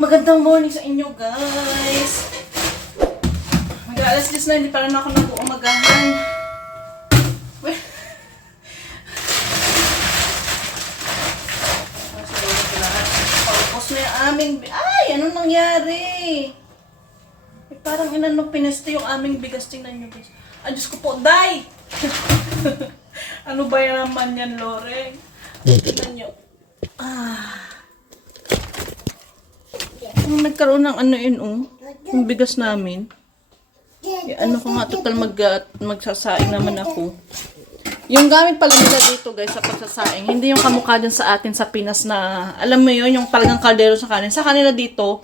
Magandang morning sa inyo, guys. Mag-aalas 10 na, hindi pa rin ako nag-uumagahan. Paupos na yung aming... Ay! Anong nangyari? Parang inanong pineste yung aming bigas. Tingnan nyo, guys. Ay, Diyos ko po, Day! Ano ba yung naman yan, Lore? Tingnan nyo. Kung nagkaroon ng ano yun, yung bigas namin. Ano ko nga, total magsasaing naman ako. Yung gamit pala nila dito, guys, sa pagsasaing, hindi yung kamukha dyan sa atin sa Pinas na, alam mo yun, yung talagang kaldero sa kanin. Sa kanila dito,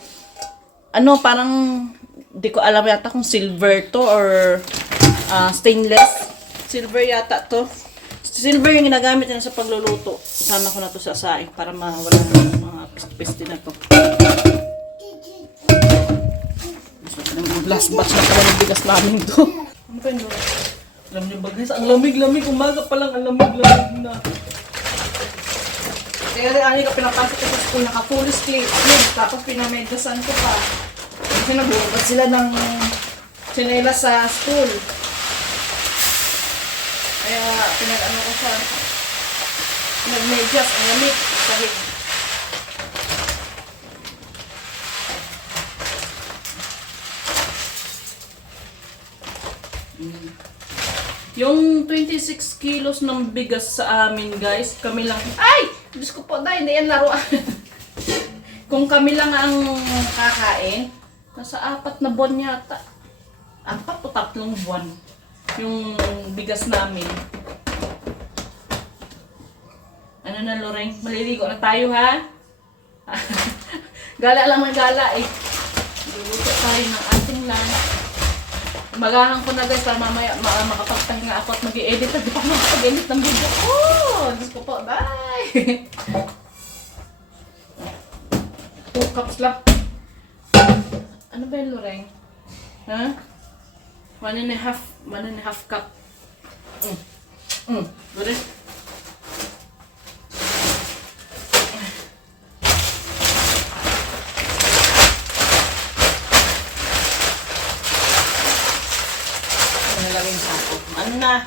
ano, parang, di ko alam yata kung silver to or stainless. Silver yata to. Silver yung ginagamit nila sa pagluluto. Sama ko na to sa saing para mawala ng mga piste-piste na to. Last batch na pala ng bigas namin to. Ano pa yun? Alam niyo ba guys, ang lamig-lamig. Umaga pa lang ang lamig-lamig na. Kaya rin ka pinapasok ko sa school, naka-full sleeve. Tapos pinamedyasan ko pa. Kasi nagbubukat sila ng tsinelas sa school. Kaya pinag-ano ko siya. Pinag-medyas, ang lamig. Sahig. Yung 26 kilos ng bigas sa amin, guys, kami lang... Ay! Diyos ko po, dahil hindi yan laruan. Kung kami lang ang kakain, nasa 4 na buwan yata. 4 o 3 buwan yung bigas namin. Ano na, Loreng? Maliligo na tayo, ha? Gala lang ng gala, eh. Luluto tayo ng ating lunch. Magahan ko na, guys, para mamaya makapagpahinga ako at mag-i-edit. Di pa ako makapag-edit ng video ko. Diyos ko po, bye! 2 cups lang. Ano ba yun, Loreng? Ha? 1.5 cup. Good. Nalagay sa ako. Ano na?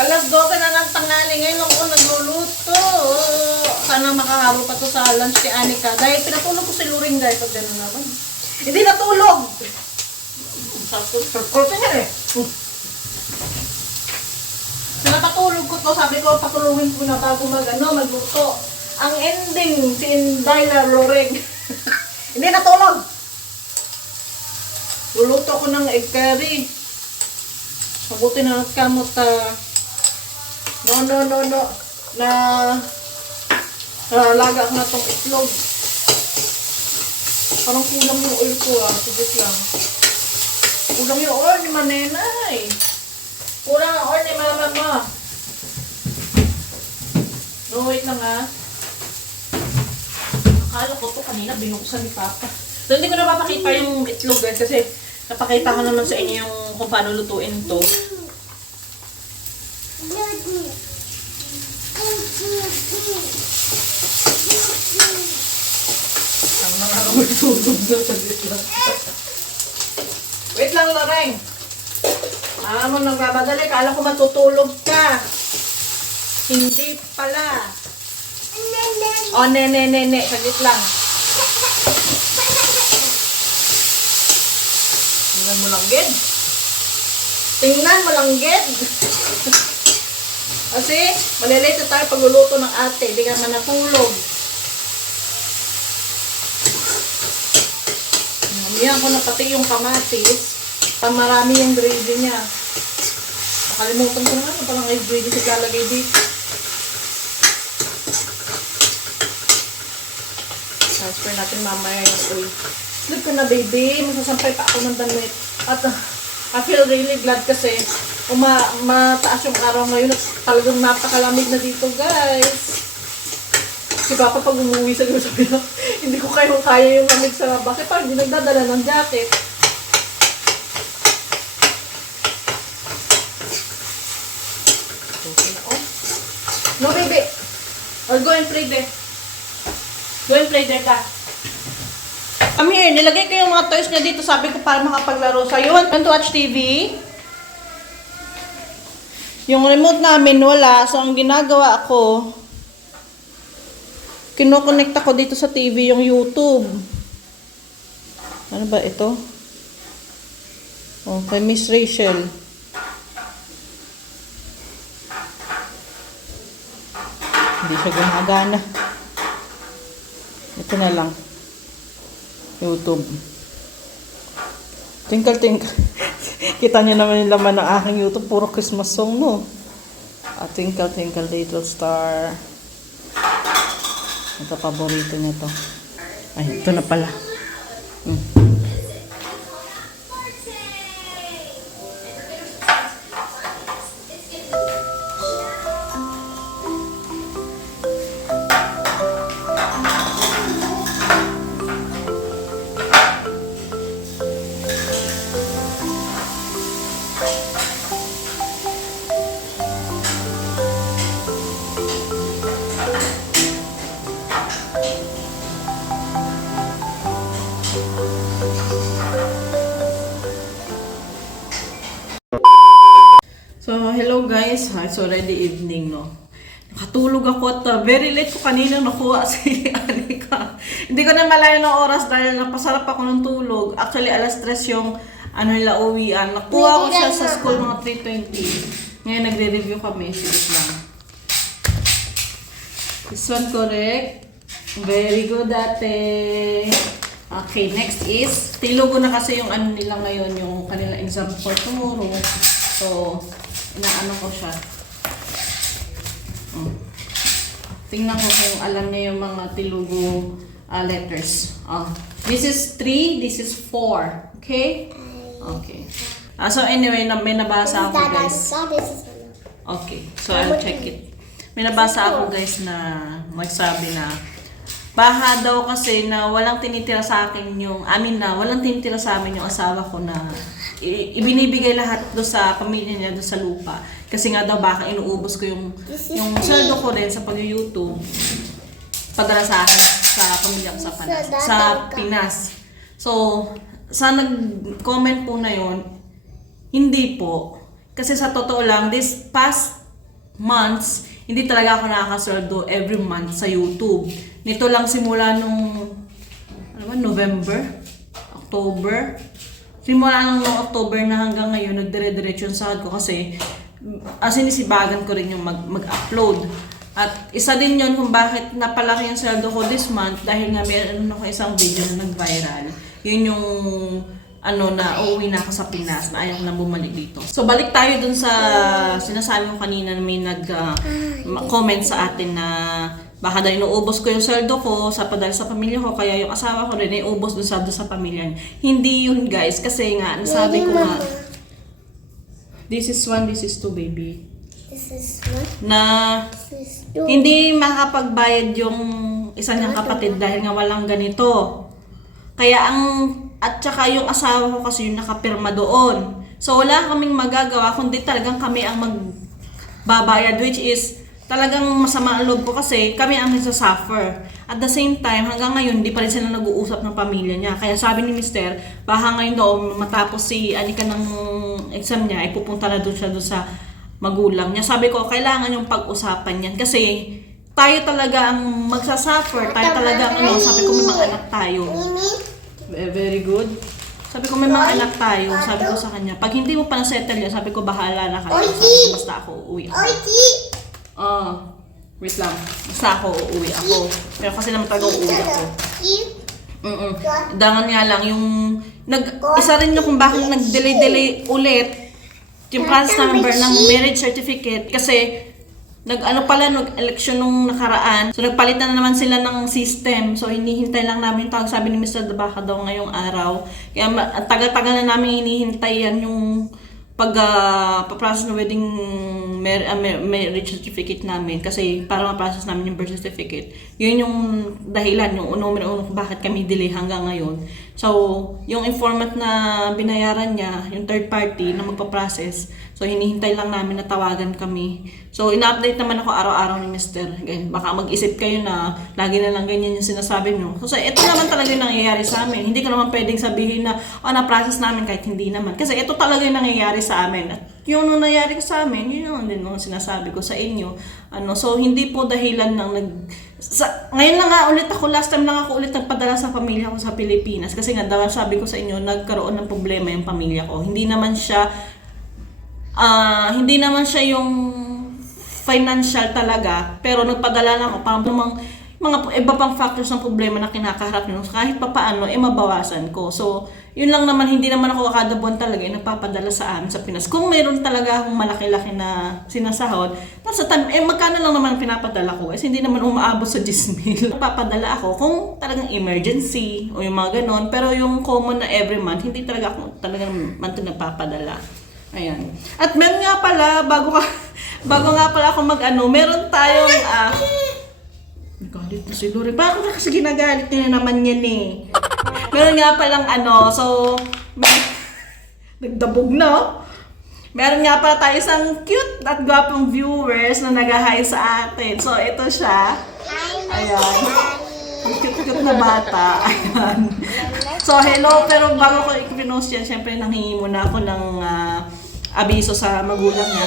Alas 12 na ng tanghali. Ngayon ako nagluluto. Sana makaharo pa to sa lunch ni Anika. Dahil pinatulog ko si Luring, guys. Pag gano'n naman. Hindi natulog! Kurso niya eh. Napatulog ko to. Sabi ko, patulungin ko na bago magluto. Ang ending, si Inday Luring. Hindi natulog! Luluto ko ng egg curry. Mabuti na kamot no. Nalaga ko na tong itlog. Parang kulang yung oil ko Sigit lang. Kulang yung oil ni Manenay. Kulang ang oil ni Mama mo. No, wait lang Akala ko to kanina binuksan ni Papa. So, hindi ko napapakita yung itlog guys kasi napakita ko naman sa inyo yung kung paano lutuin to. Ang mga nakapagtulog na sa lang. Wait lang, Loreng. Mo nagmamadali. Kala ko matutulog ka. Hindi pala. O, ne. Saglit lang. Tingnan mo lang, Ged. Tingnan mo lang, Ged. Kasi, malilate tayo pagluluto ng ate. Hindi ka naman natulog. Yan ko na pati yung kamatis. Marami yung gravy niya. Nakalimutan ko na nga palang ingredients ilalagay dito. Transfer natin mamaya yung oil. Sleep ka na, baby. Masasampay pa ako ng damit. At I feel really glad kasi mataas yung araw ngayon at talagang napakalamig na dito, guys. Si Papa pag umuwi sa gabi sabi na, hindi ko kaya yung lamig sa bakit pa hindi nagdadala ng jacket. Okay na, oh. No, baby. Or go and play there. Go and play there ka. Come here, nilagay ko yung mga toys niya dito. Sabi ko para makapaglaro sa'yo. Want to watch TV? Yung remote namin wala. So, ang ginagawa ko, kino-connect ako dito sa TV yung YouTube. Ano ba ito? Oh, kay Miss Rachel. Hindi siya gumagana. Ito na lang. YouTube. Tinkle. Kita niyo naman yung laman ng aking YouTube. Puro Christmas song, no? Tinkle, little star. Ito, paborito niya to. Ay, ito na pala. So, hello guys. It's already evening, no? Nakatulog ako at very late ko kanina nakuha si Anika. Hindi ko na malayo ng oras dahil napasarap ako ng tulog. Actually, alas 3 yung nila uwian. Nakuha ko siya sa school mga 3:20. Ngayon, nagre-review kami. Sige lang. This one correct. Very good, ate. Okay, next is, tilugo na kasi yung nila ngayon, yung kanila exam for tomorrow. So, inaano ko siya. Tingnan ko kung alam niya yung mga tilugo letters. This is 3, this is 4. Okay? Okay. So anyway, may nabasa ako, guys. Okay, so I'll check it. May nabasa ako, guys, na magsabi na baha daw kasi na walang tinitira sa akin yung, walang tinitira sa amin yung asawa ko na ibinibigay lahat do sa pamilya niya do sa lupa. Kasi nga daw baka inuubos ko yung sweldo ko rin sa pag-YouTube. Padala sa akin sa pamilya ko sa Pinas. So, sa nag-comment po na yon, hindi po. Kasi sa totoo lang, this past months, hindi talaga ako nakakasweldo every month sa YouTube. Nito lang simula nung November, October. Simula nung October na hanggang ngayon, nagdire-diretso yung sahod ko kasi sinisibagan ko rin yung mag-upload. At isa din yun kung bakit napalaki yung sweldo ko this month dahil nga meron ako isang video na nag-viral. Yun yung na uuwi na ako sa Pinas na ayaw ko na bumalik dito. So balik tayo dun sa sinasabi ko kanina na may nag-comment sa atin na baka dahil inuubos ko yung sweldo ko sa padala sa pamilya ko, kaya yung asawa ko rin ay ubos doon sa pamilya niya. Hindi yun, guys, kasi nga, nasabi ko nga, this is 1, this is 2, baby. This is 1. Na This is 2. hindi makapagbayad yung isa niyang kapatid dahil nga walang ganito. Kaya at saka yung asawa ko kasi yung nakapirma doon. So wala kaming magagawa kundi talagang kami ang magbabayad, which is talagang masama ang loob ko kasi kami ang nagsasuffer. At the same time, hanggang ngayon, di pa rin sila nag-uusap ng pamilya niya. Kaya sabi ni Mister, baka ngayon daw matapos si Anika ng exam niya, ay pupunta na doon siya doon sa magulang niya. Sabi ko, kailangan yung pag-usapan yan kasi tayo talaga ang magsasuffer, tayo talaga ang ano, sabi ko may mga anak tayo. Very good. Sabi ko may mga anak tayo, sabi ko sa kanya, pag hindi mo pa na-settle yan, sabi ko bahala na kayo. Sabi ko basta ako uuwi ako. Wait lang. Basta ako uuwi ako. Pero kasi naman talaga uuwi ako. Dangan nga lang yung isa rin yung kung bakit nag-delay ulit yung process number ng marriage certificate kasi nag-election nung nakaraan. So nagpalitan na naman sila ng system. So hinihintay lang namin tawag sabi ni Mr. Dabaka daw ngayong araw. Kaya tagal-tagal na namin hinihintay yan yung pag-process ng wedding marriage certificate namin kasi para ma-process namin yung birth certificate. Yun yung dahilan, yung uno kung bakit kami delay hanggang ngayon. So, yung informant na binayaran niya, yung third party na magpa-process, so hinihintay lang namin na tawagan kami. So, ina-update naman ako araw-araw ni Mr. Baka mag-isip kayo na lagi na lang ganyan yung sinasabi nyo. So, ito naman talaga yung nangyayari sa amin. Hindi ko naman pwedeng sabihin na, na-process namin kahit hindi naman. Kasi ito talaga yung nangyayari sa amin. At yung nangyayari sa amin, yun yung din yung sinasabi ko sa inyo. So, hindi po dahilan ng ngayon lang nga ulit ako, last time lang ako ulit nagpadala sa pamilya ko sa Pilipinas. Kasi nga, sabi ko sa inyo, nagkaroon ng problema yung pamilya ko. Hindi naman siya yung financial talaga, pero nagpadala lang ako para mga iba pang factors ng problema na kinakaharap nyo. Kahit pa paano, mabawasan ko. So, yun lang naman, hindi naman ako kada buwan talaga nagpapadala sa amin sa Pinas. Kung mayroon talaga akong malaki-laki na sinasahod, sa time, magkano lang naman pinapadala ko? Kasi hindi naman umaabot sa 10,000. Nagpapadala ako kung talagang emergency o yung mga ganon. Pero yung common na every month, hindi talaga ako talagang nagpapadala. Ayan. At meron nga pala, bago nga pala ako meron tayong, nagalit na si Lori. Bakit na kasi ginagalit niya naman yan eh? Meron nga palang so, nagdabog na. Meron nga pala tayo isang cute at gwapong viewers na nag-hi sa atin. So, ito siya. Ayan. Ang cute-cute na bata. Ayan. So, hello. Pero bago ko i-pinost yan, syempre nanghingi muna ako ng abiso sa magulang niya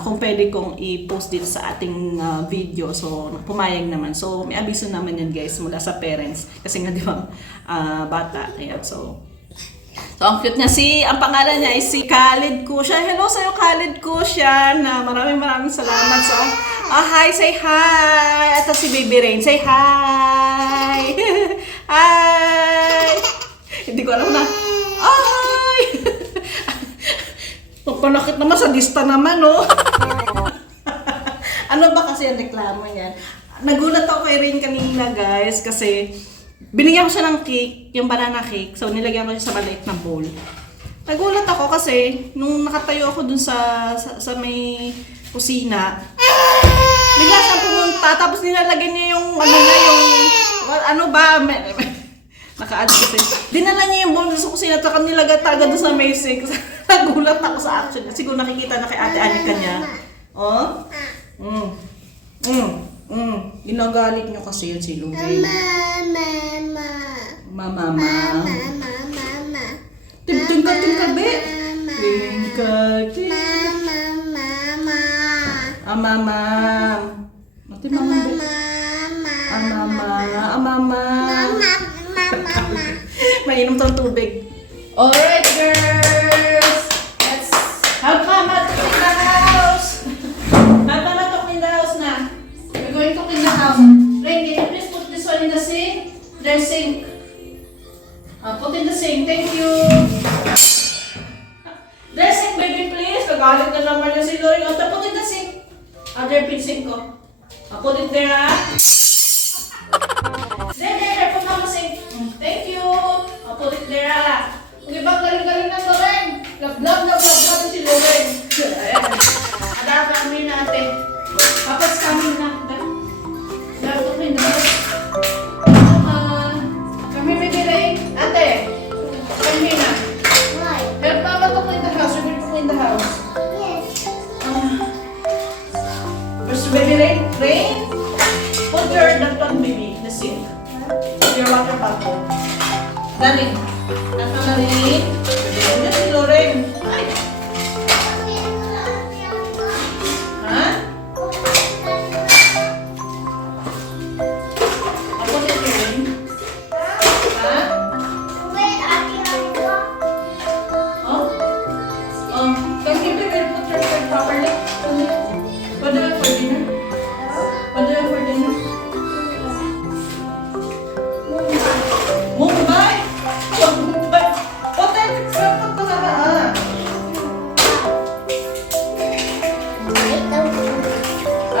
kung pwede kong i-post dito sa ating video. So, pumayag naman. So, may abiso naman yan guys mula sa parents. Kasi nga di ba, bata. Ayan, so ang cute niya. Ang pangalan niya ay si Khalid Kusya. Hello sa'yo Khalid Kusya. Maraming salamat sa... hi! Say hi! At si Baby Rain. Say hi! Hi! Hindi ko alam na. Hi! Panakit naman, sadista naman, no? Ano ba kasi ang reklamo niyan? Nagulat ako kay Rain kanina, guys, kasi binigyan ko siya ng cake, yung banana cake. So, nilagyan ko siya sa maliit na bowl. Nagulat ako kasi, nung nakatayo ako dun sa may kusina, bigla siyang pumunta, tapos nilalagyan niya yung, naka-add kasi. Dinala niya yung bowl sa kusina, at saka nilagataga doon sa may sink. Nagulat ako sa action. Siguro nakikita na kay Ate Anika niya. Oh? Ginagalit niyo kasi yun si Louie. Mama. Twinkle, be. Twinkle. Mama. Ate, mama, be. Mama. Mainom tong tubig. Alright, girls! Let's have Mama to clean the house! Have Mama to clean the house na. We're going to clean the house. Rain, can you please put this one in the sink? There's sink. Put in the sink. Thank you. There's sink, baby, please. Kagalit na naman yung si Lori. Put in the sink. There, pin sink ko. Put it there, ha? There. Put Mama sink. Thank you. Put it there, ha? Okay, bang galing-galing na Loren. Love si Loren. Ayan. Adapa kami natin. Papas kami na. Love to clean the house. Kami bigilay. Ate, kami na. Help Mama to clean the house. We're going to clean the house. First, baby Rain. Put that one, baby, in the sink. Your water bottle. Dali. Dali. Bigyan niya si Loren. Ay. dinner? What do you have for dinner? Mumbai? Mumbai? Hotel expensive pa sana ah.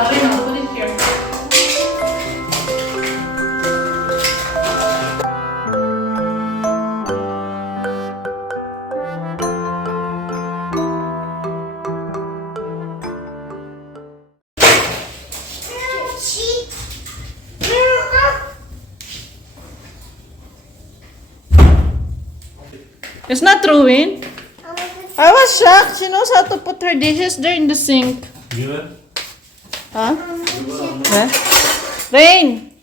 Okay, I'll put it here. It's not ruined. I was shocked. She knows how to put her dishes there in the sink. Given? Huh? Huh? Rain!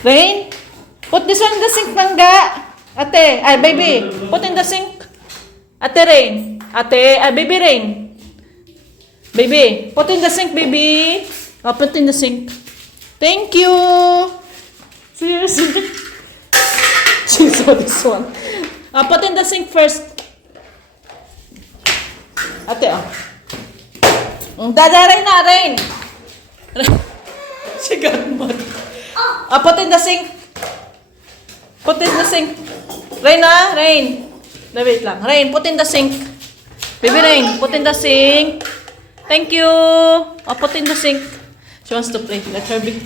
Rain! Put this one in the sink, Nangga! Ate! Ay, baby! Put in the sink. Ate Rain! Ate! Ay, baby Rain! Baby! Put in the sink, baby! Oh, put in the sink. Thank you! Seriously? She saw this one. Put in the sink first. Ate, oh. Dada, Rain! She got mad. Put in the sink. Put in the sink. Rain, Rain. No, wait lang. Rain, put in the sink. Baby Rain, put in the sink. Thank you. Put in the sink. She wants to play. Let her be.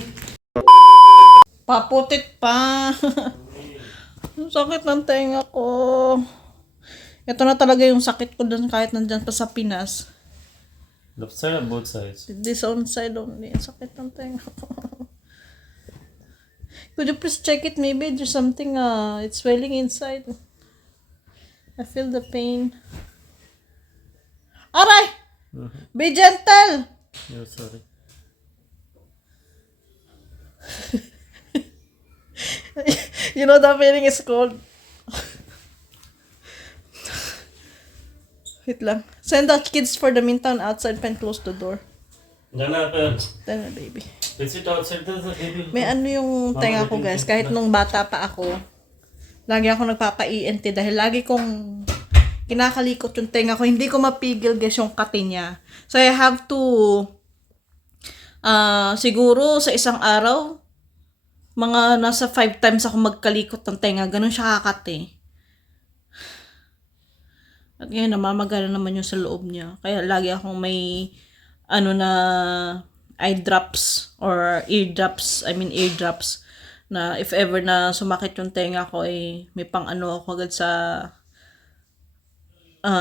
Paputit pa. Ang sakit ng tenga ko. Ito na talaga yung sakit ko dun kahit nandyan pa sa Pinas. Left side or both sides? This on side only. Ang sakit ng tenga ko. Could you please check it? Maybe there's something, it's swelling inside. I feel the pain. Aray! Be gentle! Yeah, sorry. You know the feeling is cold. Wait lang. Send the kids for the meantime outside and close the door. Jana, Then baby. let's sit outside. There's a baby. May ano yung tenga ko guys. Kahit nung bata pa ako, lagi ako nagpapa-ENT dahil lagi kong kinakalikot yung tenga ko. Hindi ko mapigil guys yung kati niya. So I have to siguro sa isang araw mga nasa 5 times ako magkalikot ng tenga. Ganun siya kakati. At ngayon, namamagana naman yung sa loob niya. Kaya lagi akong may na eye drops or eardrops na if ever na sumakit yung tenga ko may pang ako agad sa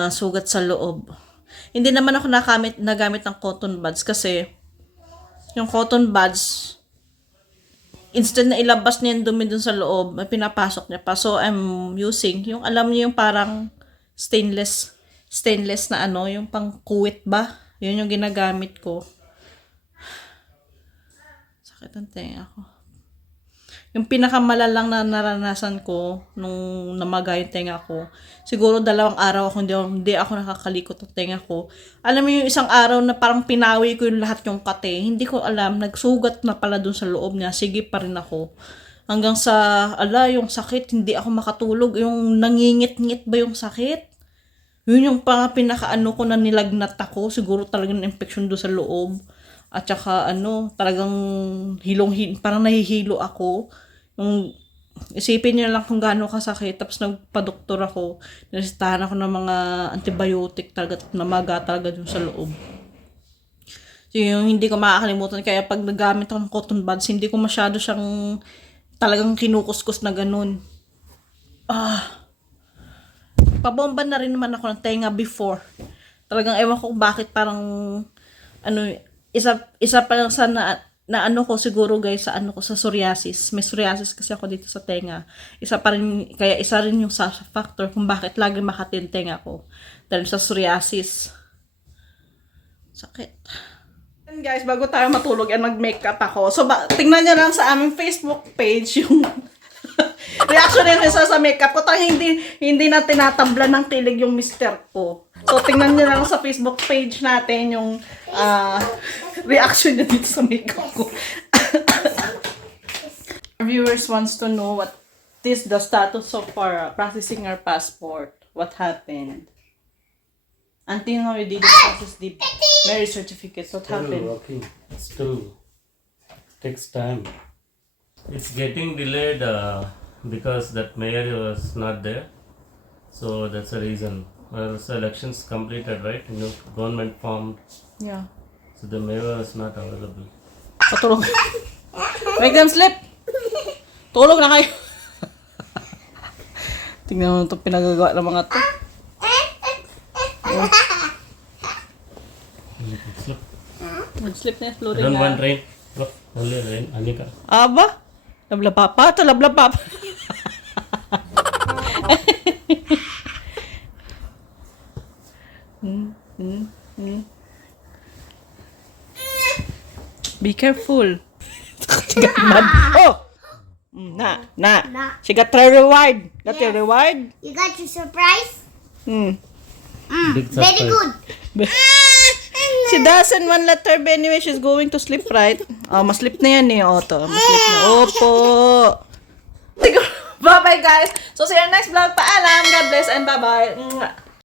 sugat sa loob. Hindi naman ako nagamit ng cotton buds kasi yung cotton buds instead na ilabas niya yung dumi dun sa loob, may pinapasok niya pa. So, I'm using, yung alam niyo yung parang stainless na yung pang kuwit ba? Yun yung ginagamit ko. Sakit ang tenga ko. Yung pinakamalalang na naranasan ko nung namaga yung tenga ko, siguro 2 araw ako hindi ako nakakalikot ng tenga ko. Alam mo yung isang araw na parang pinawi ko yung lahat yung kate. Hindi ko alam, nagsugat na pala dun sa loob niya. Sige pa rin ako. Hanggang sa, yung sakit, hindi ako makatulog. Yung nangingit-ngit ba yung sakit? Yun yung pinakaano ko na nilagnat ako. Siguro talagang infection doon sa loob. At saka talagang parang nahihilo ako. Yung isipin niyo lang kung gaano kasakit. Tapos nagpa-doktor ako. Niresetahan ako ng mga antibiotic talaga. Namaga talaga dun sa loob. So yung hindi ko makakalimutan. Kaya pag nagamit ako ng cotton buds, hindi ko masyado siyang talagang kinukuskus na ganun. Pabomba na rin naman ako ng tenga before. Talagang ewan ko bakit parang isa pa lang sa na ko siguro guys sa sa psoriasis. May psoriasis kasi ako dito sa tenga. Isa rin yung sa factor kung bakit lagi makati yung tenga ko. Dahil sa psoriasis. Sakit. And guys, bago tayo matulog nag-makeup ako. So tingnan niyo lang sa aming Facebook page yung reaction niya sa makeup ko. Hindi na tinatabla ng kilig yung mister ko. So, tingnan niyo lang sa Facebook page natin yung reaction niya dito sa makeup ko. Our viewers wants to know what is the status of our processing our passport. What happened? Until now, we didn't process the marriage certificate. What Still happened? working. Still takes time. It's getting delayed because that mayor was not there. So that's the reason. Once the elections completed, right? New government formed. Yeah. So the mayor is not available. Patulog. Make them sleep. Tulog na kayo. Tingnan mo ito pinagagawa ng mga to. Look, Mag-sleep na, I floating don't want na. rain. Look, only rain. Anika. Aba? Lablabapa? Ito, lablabapa. Be careful. She got mad. Oh! Na. Nah. She got her reward. Got your reward? You got your surprise? Hmm. Big Very surprise. good. She doesn't want let her be anyway. She's going to sleep, right? Oh, maslip na yan eh. O, to. Maslip na. Opo. Siguro. Bye-bye, guys. So, see you next vlog. Paalam. God bless and bye-bye. Mwah.